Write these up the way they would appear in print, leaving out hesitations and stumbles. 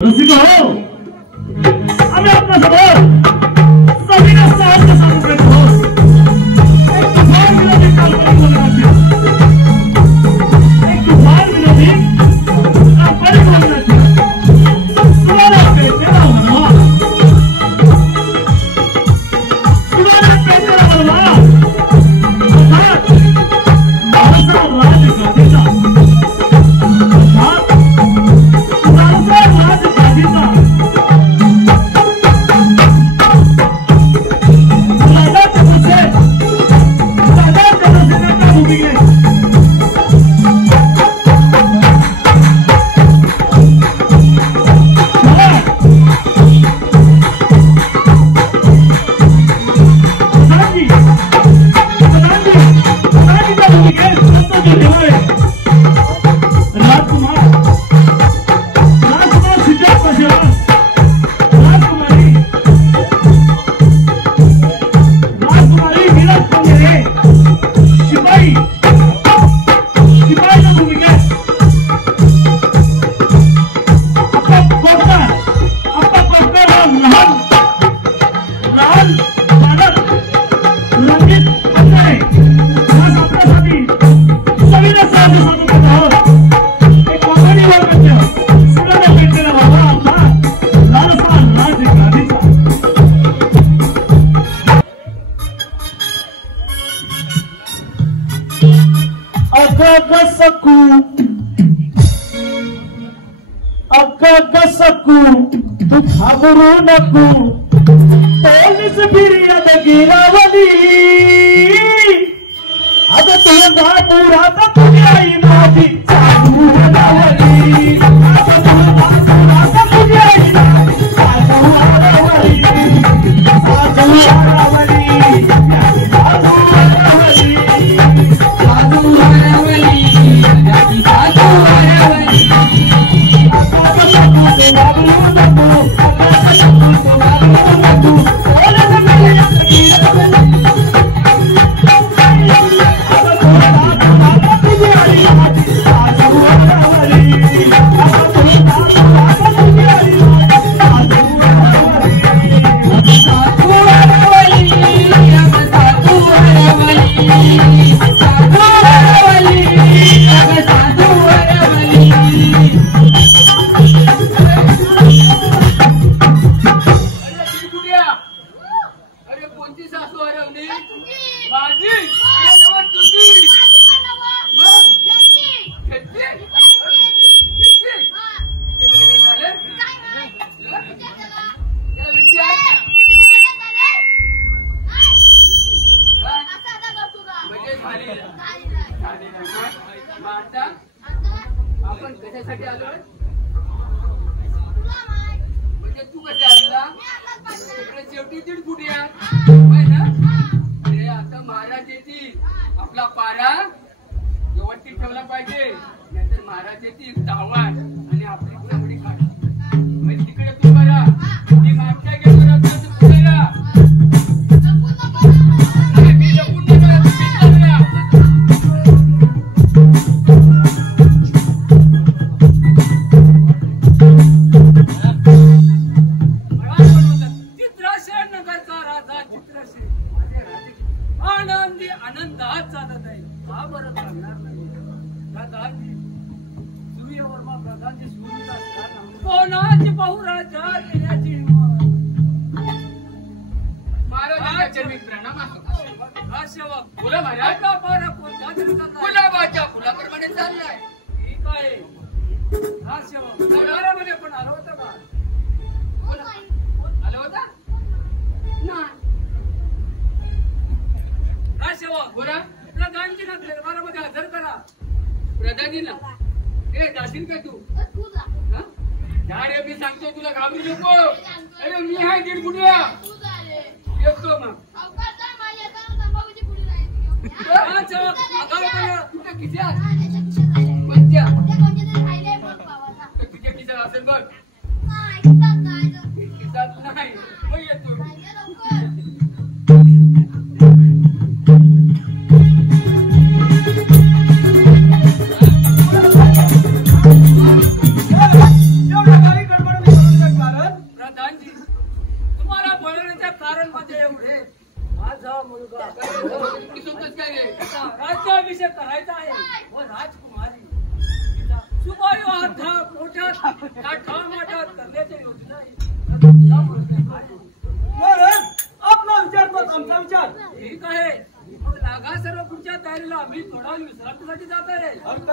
रसिक हो, आम्ही आपल्यासमोर सविनय सहज सांगू शकतो. एक तुफान विनोदी काल्पनिक लग्नाची, एक तुफान विनोदी काल्पनिक लग्नाची तुम्हाला पेटेला म्हणवा, तुम्हाला पेटेला म्हणवा अर्थात महाराष्ट्र राजकारणाचा तू घाबरू नको, पोलीस फिर्याद गिरावली आता तुझ्या गापुरात तुझी आई माझी सासू हरवली, आता तुझ्या गापुरात तुझी आई माझी सासू हरवली, सासू हरवली, सासू हरवली, सासू हरवली, सासू हरवली. आपण कशासाठी आलोय म्हणजे तू कसे आला शेवटी दीड फुटी ना. अरे आता महाराज येतील, आपला पारा व्यवस्थित ठेवला पाहिजे, नाहीतर महाराज येतील धावाण आणि आपली पुढे काढ. म्हणजे तिकडे तू करा, ती मागच्या गेलो पुढे या. मी लपून नाही करा, आनंदात चालत आहे. का बरं चालणार नाही? सूर्यवर्मा प्रधानची सुविधा असताना कोणाची बहुराजा येण्याची महाराजांच्या प्रणाम असो. बोला महाराज, पारा कोणत्या तरी गुलाबाच्या फुलाप्रमाणे चाललाय. ठीक आहे दरबारामध्ये पण आलो होता का? आलो होता ना बोला. प्रधानजीला दरबारामध्ये हजर करा. प्रधानीला ए जाशील का तू? अरे मी सांगतो तुला, घाबरू नको. अरे मी आहे दीड गुडिया येतो मग. तुझ्या खिशात तुझ्या खिशात असेल बघ. खिशात नाही मग येतो. एवढ्या गाडी गडबड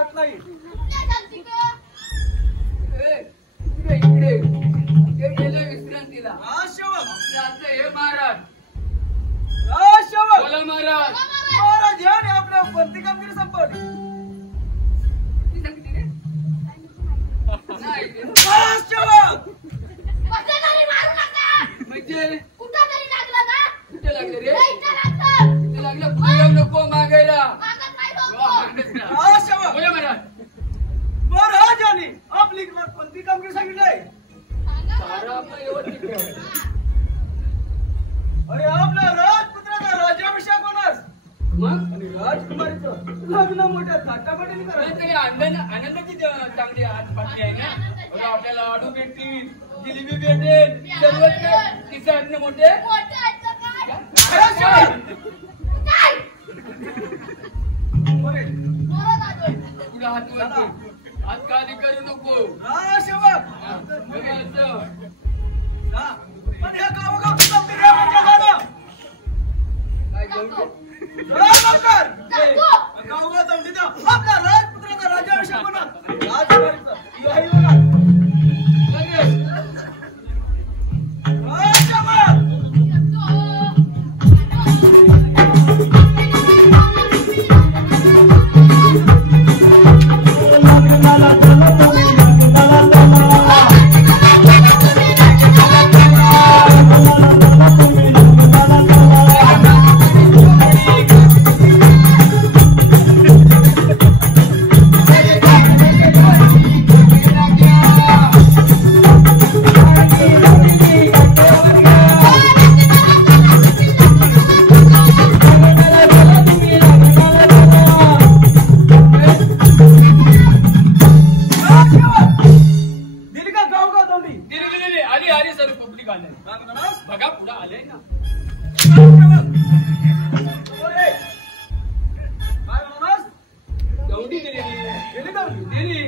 जात नाही. इकडे ते गेले विश्रांतीला. सेवक हे महाराज सेवक बोला महाराज. महाराज याने आपल्या कोणती कामगिरी संपवली. ती सांगते रे. नाही रे. सेवक म्हणजे कुठं तरी लागलं ना कुठे लागले रे. इथं लागतं. कुठे लागलं. पुढे नको मागायला. मागत नाही लोकं. सेवक बोला महाराज. महाराजांनी आपली कोणती कामगिरी सांगितलंय. सारा आपला व्यवस्थित ठेव. अरे आपल्या राजपुत्राचा राज्याभिषेक होणार मग आणि राजकुमारीचं लग्न मोठ्या थाटामाटीने पण करायचं. तरी आनंदाची चांगली आज बातमी आहे ना. बघा, आपल्याला लाडू भेटतील, जिलेबी भेटेल, सर्वच काय तिचे अन्न मोठे. मोठं आहे काय? काय? काय? बरे. मोरं दादोय. तुला हात वरती. हात खाली करू नको. सेवक हा, बघा असं. हा. पण हे गावोगावची कामगिरी म्हणजे झालं. काय जाऊ लवकर. जातो. गावोगाव जाऊन तिथं आपल्या राजपुत्राचा राज्याभिषेक होणार. राजकुमारीचं विवाह होणार. लगेच. सेवक दिली का गावोगाव जाऊन ती? दिली आली आली सर पब्लिक आले. बघा पुढे आले ना. दौंडी दिली.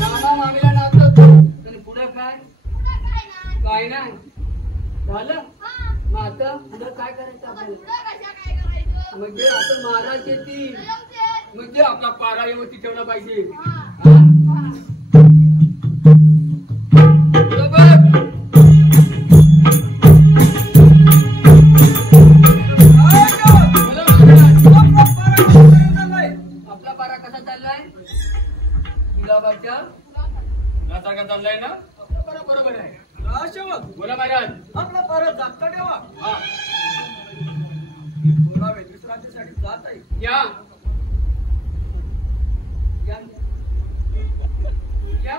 मामा मामीला नाचवतो. आणि पुढं काय काय नाही झालं. मग आता पुढं काय करायचं आपल्याला. म्हणजे आता महाराज येतील. म्हणजे आपला पारा व्यवस्थित ठेवला पाहिजे. बरोबर. आपला पारा कसा चाललाय. गुलाबाच्या नाचाका चाललाय ना. बरोबर आहे. बोला महाराज. आपला परत जागता ठेवा. हा थोडा वेळ विश्रांतीसाठी जात आहे. या या या.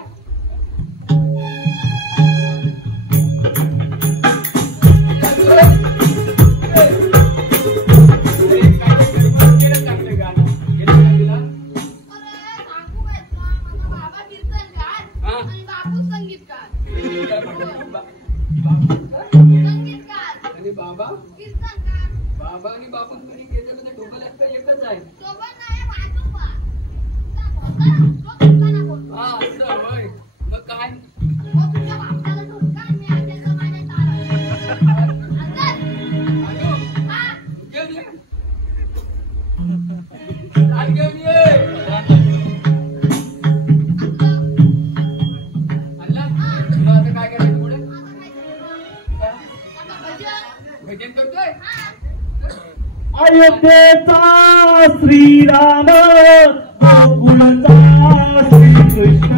चांगलं गाणं गेलं का तिला. सांगू काय तुला? माझा बाबा कीर्तनकार हा. आणि बापू संगीतकार. आणि बाबा कीर्तनकार. बाबा आणि बापू कधी त्याच्यामध्ये डोकं लागतं एकच आहे. सोबत नाही वाजोबा. तो कीर्तना बोलतो. हा असं होय. मग काय मग तुझ्या बापाला ढोलका आणि मी आत्याचा माझ्या तारा. अंदर. आलो हा. घेऊन ये. काय घेऊन ये. आणला. मग आता काय करायचं पुढे. आता भजन. भजन करतोय. अयोध्येचा श्रीराम गोकुळचा श्रीकृष्ण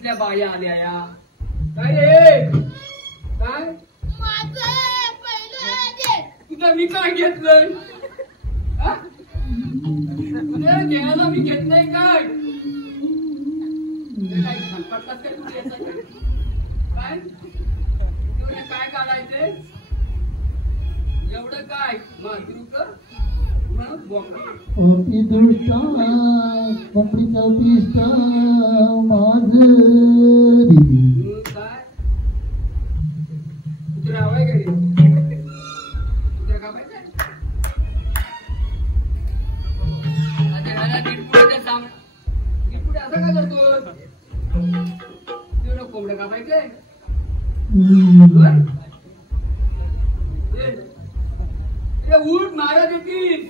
कुठल्या बाया आल्या या काय रे काय माझं पहिलं दे. तुझं मी काय घेतलंय हा? तुझ्या घ्यायला मी घेत नाही काय तुझं काय खलपटतात काय तुला येतं काय तुला काय काढायचे एवढं काय मातृक मग बोंबडी ओटी दुष्टा कोंबडीचा पिष्टा माझरी काय कुत्रा हवाय घरी कुत्रा का पाहिजे आता घरात दीडपुड्याच्या सामने दीडपुडे असं काय करतो तेवढं कोंबडं का पाहिजे उठ महाराज येतील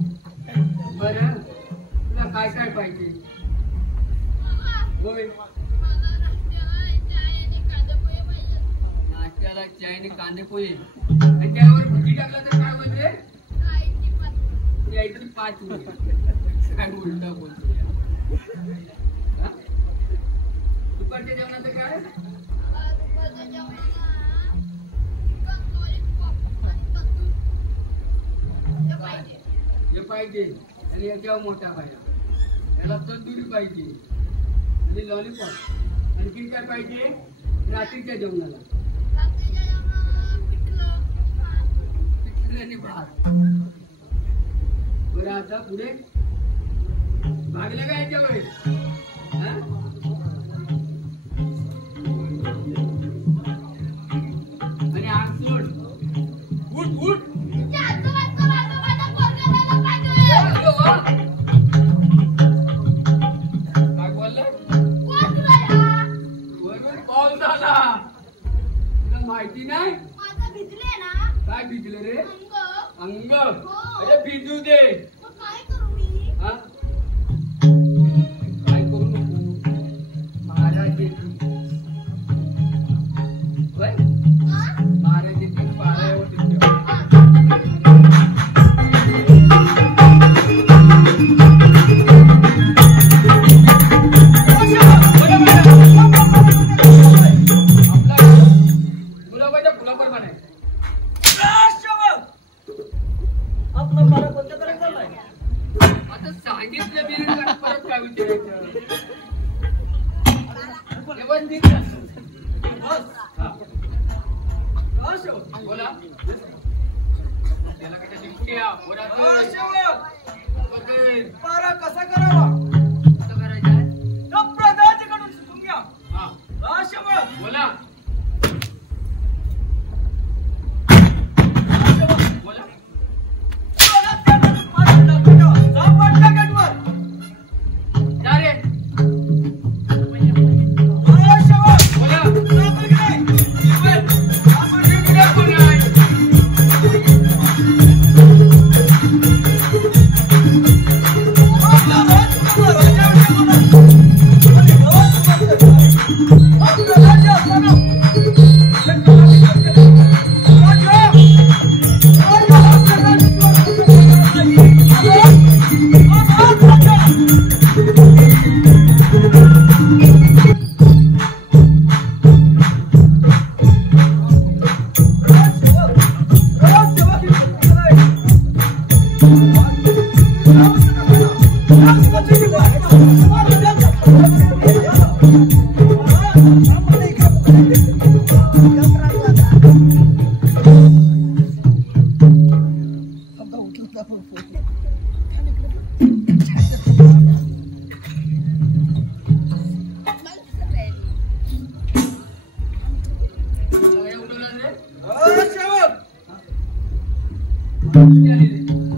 बरं तुला काय काय पाहिजे होय नाश्त्याला चाय आणि कांदे पोहे आणि त्यावर भजी टाकला तर काय म्हणजे यायचं 5 रुपये काय उलट बोलतो हा? दुपारच्या जेवणाचं काय हे पाहिजे आणि याच्यावर मोठा पाहिजे याला तंदुरी पाहिजे आणि लॉलीपॉप आणखी काय पाहिजे रात्रीच्या जेवणाला पिठलं आणि भात बरं आता पुढे मागलं काय याच्यावर हा? आणि आज सोड उठ उठ काय बोलला कॉल झाला तुला माहिती नाही काय भिजले रे अंग अरे भिजू दे हा काय करू नको महाराज येतील होय महाराज येतील पारायवर गुलाबाच्या फुलावर बनाय आपला पारा कोणत्या तरी चाललाय आता सांगितलं बिल परत काय विचारायचं व्यवस्थित बस हा. हा शेवट बोला त्याला काय शिकूया बोला हा शेवट ओके पारा कसा करावा कसं करायचं आहे त्या प्रधानाकडून शिकून घ्या हा हा शेवट बोला बोला जा रे बोला आपण शिकूया बोलाय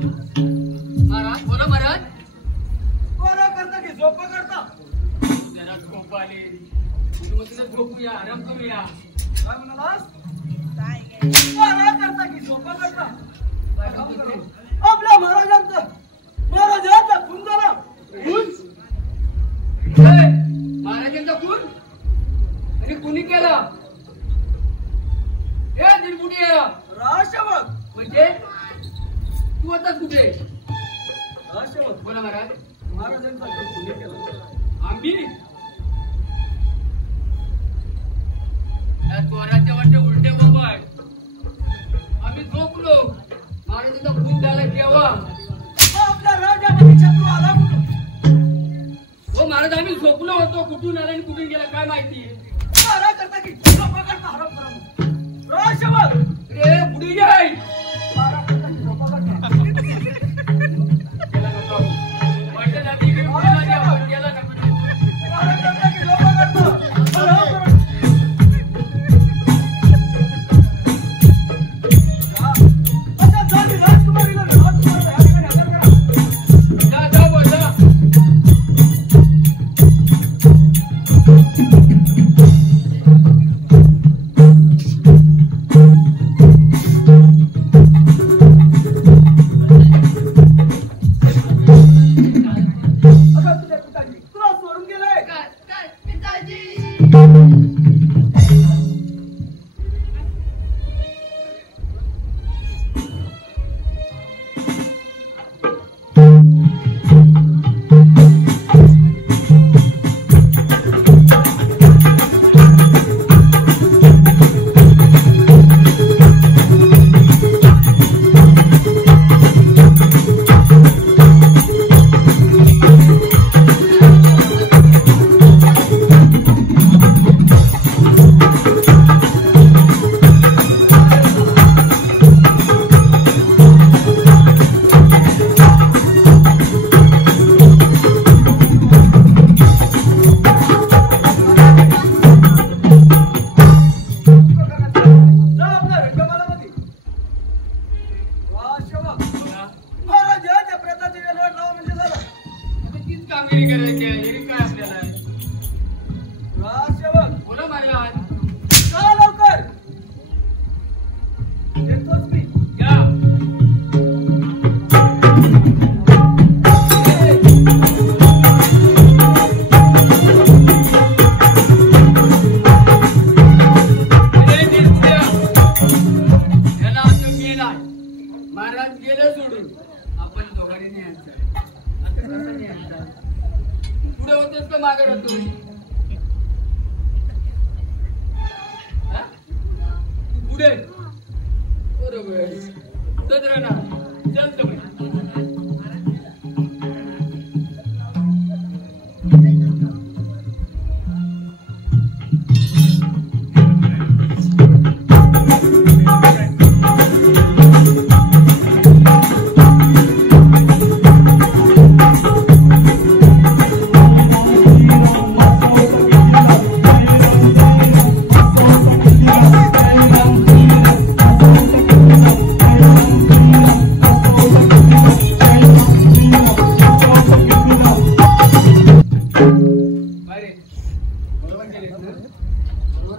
महाराज बोला महाराज पारा करता की झोपा करता जरा झोप आली म्हटलं झोपूया आराम करूया काय म्हणालास पारा करता की झोपा करता आपल्या महाराजांचं महाराजांचा खून झाला खून महाराजांचा खून आणि कुणी केला हे दिलबुडी राजसेवक म्हणजे तू आता कुठे राजसेवक बोला महाराज महाराजांचा पुण्य केला आम्ही या चोराच्या वाटे उलटे बाबा आम्ही झोपलो महाराजांचा खून झाला केव्हा आपल्या राजामध्ये शत्रू आला कुठं हो महाराज आम्ही झोपलो होतो कुठून आला आणि कुठून गेला काय माहिती मारा करता की झोपा करता हरप करा राजसेवक रे पुढे जाय मारा करता की झोपा करता गेला नका पैसे जाती इकडे पुढे जाऊ गेला नका मारा करता की झोपा करता हरप करा अच्छा जल्दी राजकुमारीला राजकुमार या ठिकाणी हजर करा जा जा बोला अगं तुझ्या पिताजी तुला सोडून गेलाय जा आपल्या रंगमालामध्ये राजसेवक महाराजांच्या प्रेताची वेलवाट लावा म्हणजे झालं आता तीच कामगिरी करायची आहे हे काय आपल्याला राजसेवक बोला महाराज चला लवकर येतोच मी या महाराज गेले सोडून आपण दोघांनी न्यायचं आता कसं न्यायचं पुढे होतेस का मागे राहतो पुढे बरोबर पुढेच राहणार चालतं बाई अरे बरोबर केले बरोबर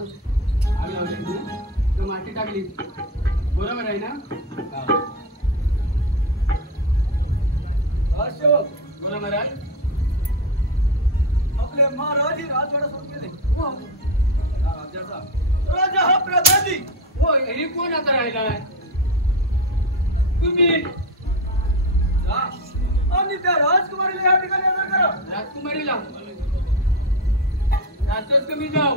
आम्ही लावले ना तर माती टाकली बरोबर आहे ना राजसेवक बोला महाराज आपले महाराज ही राजवाडा सोडून गेले या राज्याचा राजा हा प्रधानी हो हे कोण आता राहिलाय तुम्ही हा आणि त्या राजकुमारीला या ठिकाणी हजर करा राजकुमारीला रात्रच कमी जाऊ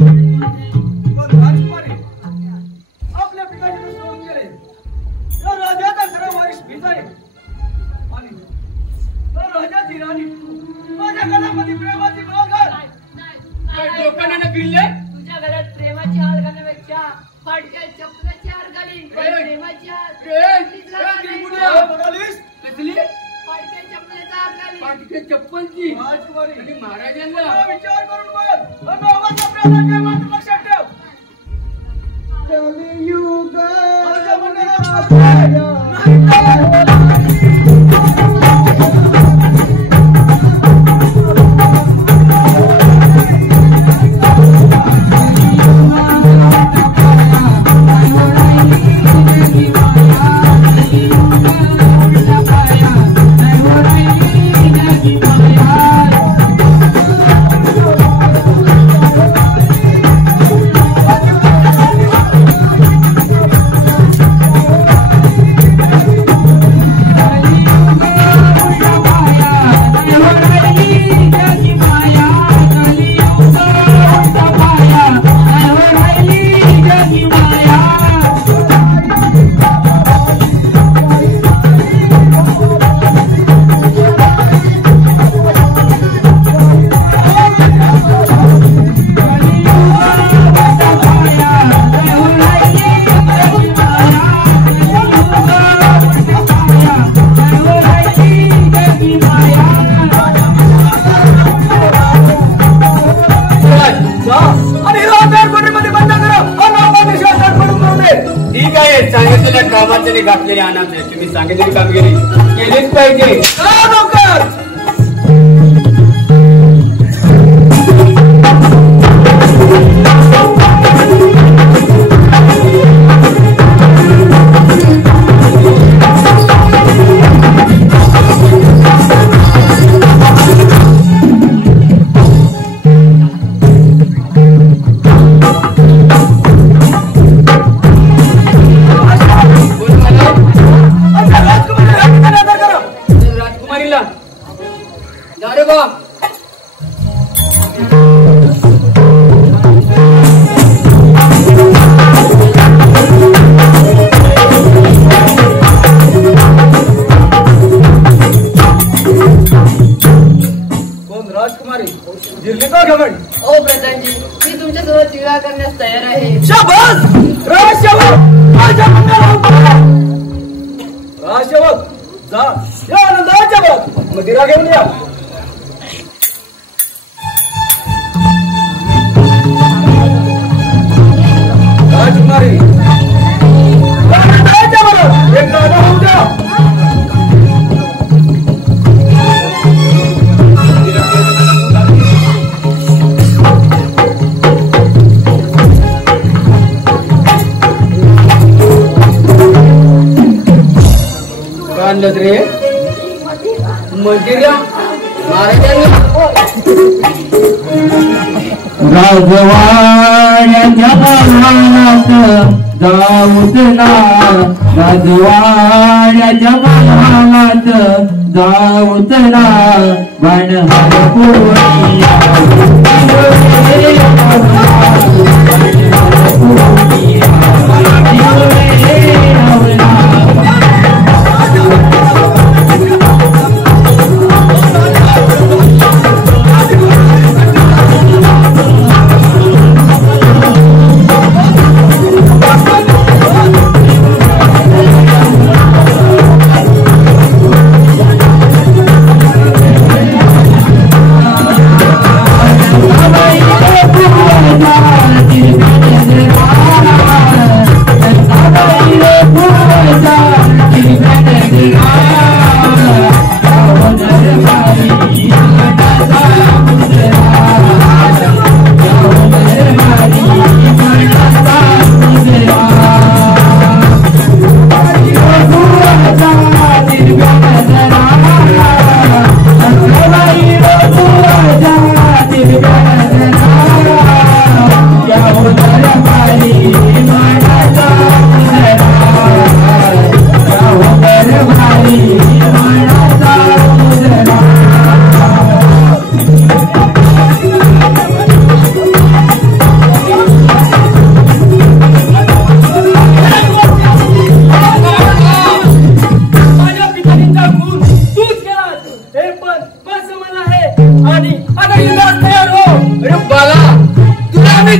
पण राजकुमारी आपल्या पिताजीने सोडून गेले या राजाचा खरा वारीस मीच आहे आणि त्या राजाची राणी माझ्या गळ्यामध्ये प्रेमाची माळ घाल काय लोकांना गिल्ले तुझ्या घरात प्रेमाची हाल घालण्यापेक्षा फाटक्या चपलाची हार घालीन काय? प्रेमाची हार ए, घालीन. ए, काय म्हणालीस कसली फाटक्या चपलाचा हार घालीन. पाठीच्या चप्पलची राजकुमारी आणि महाराजांना हा विचार करून बघ आणि आवाज आपल्याला काय मात्र लक्षात ठेव माझ्या मनाला नाही तर हे सांगितलेल्या कामाचे आणि घातलेले आनंद तुम्ही सांगितलेली कामगिरी केलीच पाहिजे. नोकर राजकुमारीला जा रे बा. कोण राजकुमारी जिल्ली का घमंड. ओ प्रधानजी मी तुमच्यासोबत विवाह करण्यास तयार आहे. शाबास राजसेवक माझ्या मंगळावर राजसेवक जा या आनंदाच्या बघ मदिरा घेऊन या. राजकुमारी आनंदाच्या बघ एक गाणं होऊ द्या. आणलं रे मदिरा महाराजांनी राजवाड्याच्या महालात जाऊत ना राजवाड्याच्या महालात जाऊत ना बनहार पोळी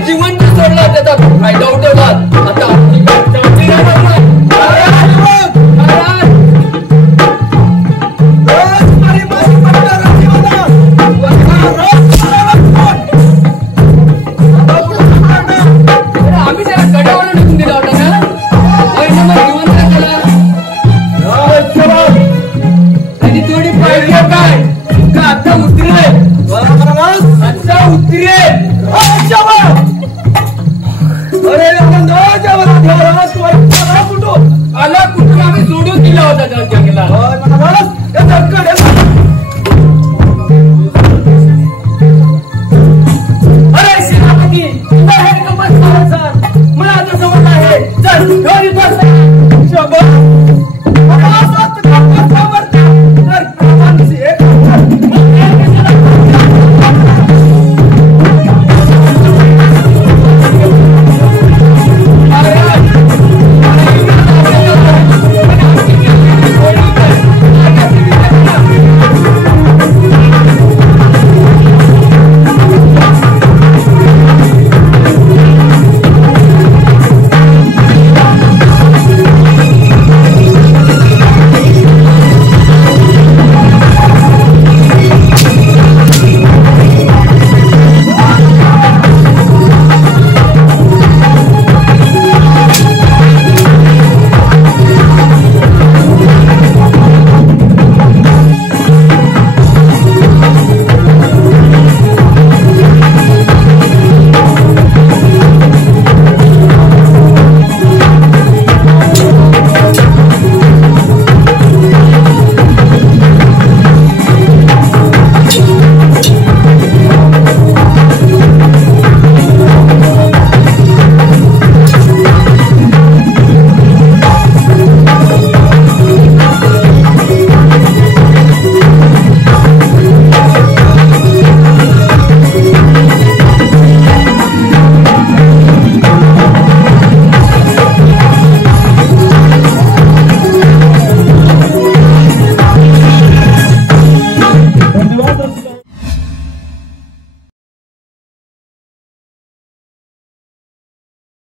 जिवंत सोडला त्याचा फायदा उठवला. आता आम्ही त्याला गडावर निघून दिला होता ना जिवंत केला आणि थोडी पाहिजे काय का आता उतरे आता उतरे. आला कुठून आम्ही सोडून दिला होता त्या जंगलात. अरे सेनापती हे गमत मला आता समजलं आहे. चल शाबास